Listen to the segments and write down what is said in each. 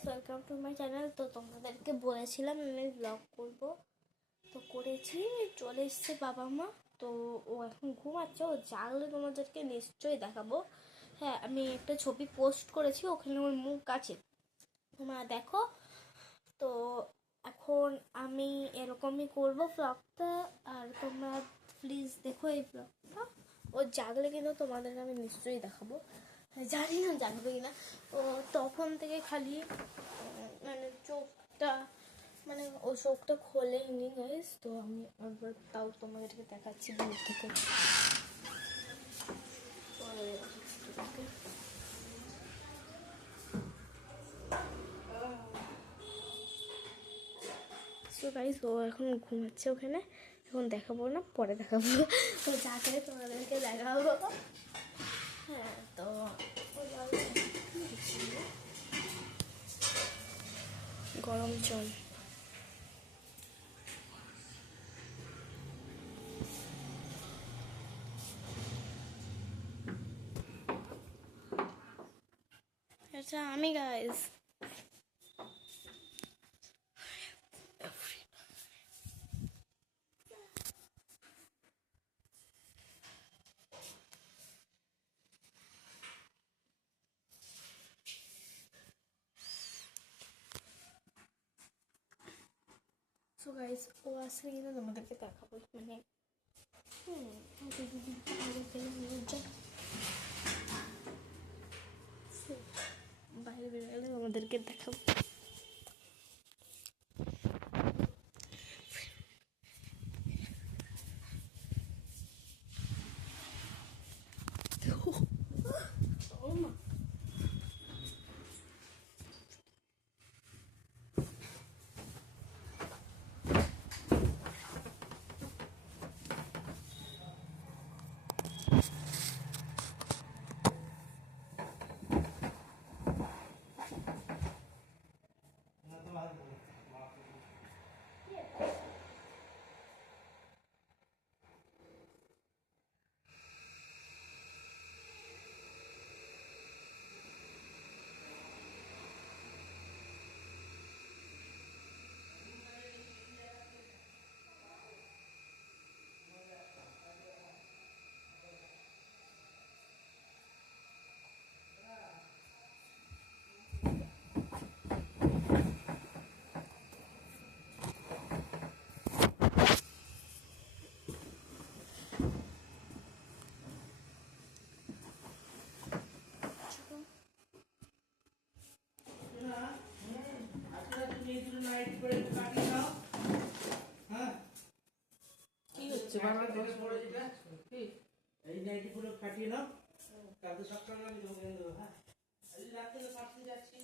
Guys, welcome to my channel. তো তোমাদেরকে বলেছিলাম আমি ব্লগ করব, তো করেছি। চলে এসছে বাবা মা। তো ও এখন ঘুমাচ্ছে, ও জাগলে তোমাদেরকে নিশ্চয়ই দেখাবো। হ্যাঁ, আমি একটা ছবি পোস্ট করেছি, ওখানে ওর মুখ আছে, তোমরা দেখো। তো এখন আমি এরকমই করবো ব্লগটা, আর তোমরা প্লিজ দেখো এই ব্লগটা। ও জাগলে কিন্তু তোমাদেরকে আমি নিশ্চয়ই দেখাবো। জানি না জানবে কিনা। ও তখন থেকে খালি মানে চোখটা, মানে ও চোখটা খোলেনি গাইস। তো আমি একবার তাও তোমাদেরকে দেখাচ্ছি দূর থেকে। সো গাইস, ও এখন ঘুমাচ্ছে ওখানে, এখন দেখাবো না, পরে দেখাবো। তো যাকে তোমাদেরকে দেখাবো। হ্যাঁ, তো গরম জল। আচ্ছা, আমি গাইস ও আসলে কিন্তু তোমাদেরকে দেখাবো, মানে বাইরে বেরোলে তোমাদেরকে দেখাবো। কি হচ্ছে বাবা? এই নাইটিগুলো কাটিয়ে নাও, কালকে সকালে আমি তোমাকে এনে দেবো। হ্যাঁ, আজ রাতে তো পাঠিয়ে যাচ্ছি,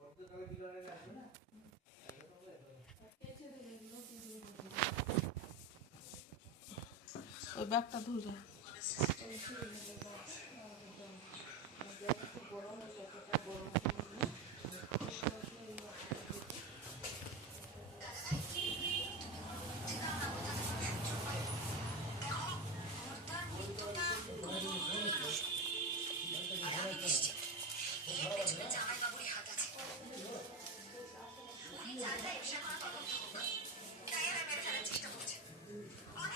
গতকাল বিকালে আসবে না। ওই ব্যাগটা ধুয়ে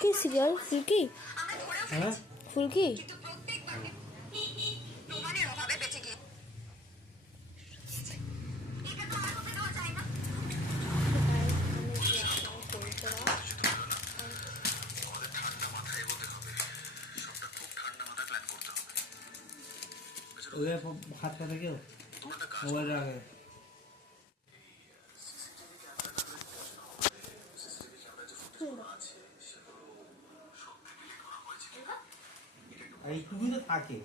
কি সিরিয়াল? ফুলকি? হ্যাঁ, ফুলকি। হাত পা থেকে মোবাইল রাখে। এইটুকুই তো থাকে।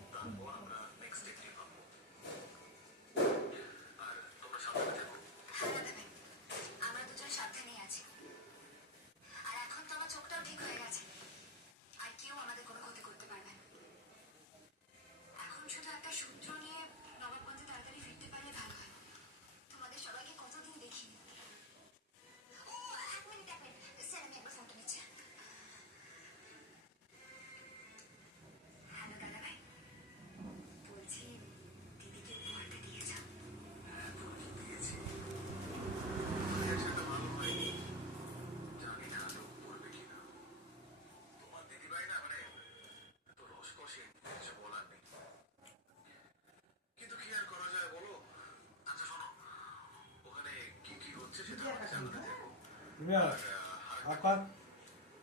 আকাশ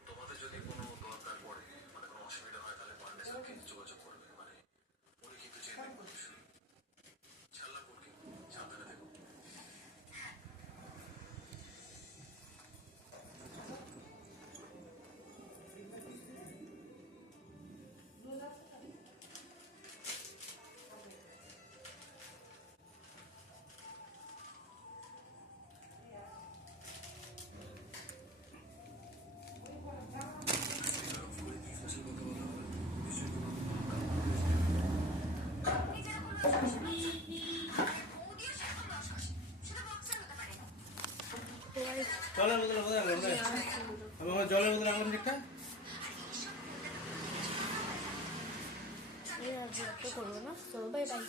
তোমাদের যদি কোনো দরকার পড়ে মানে কোনো অসুবিধা হয় তাহলে পান্ডে স্যার কিন্তু যোগাযোগ করবে মানে উনি কিন্তু চেনেন মানুষ ছাড়লাম বলকে সাবধানে দেখো জলের বোতল কোথায় রাখলাম রে? আমি আমার জলের বোতল রাখলাম একটা এই আর করবো না, তো বাই বাই।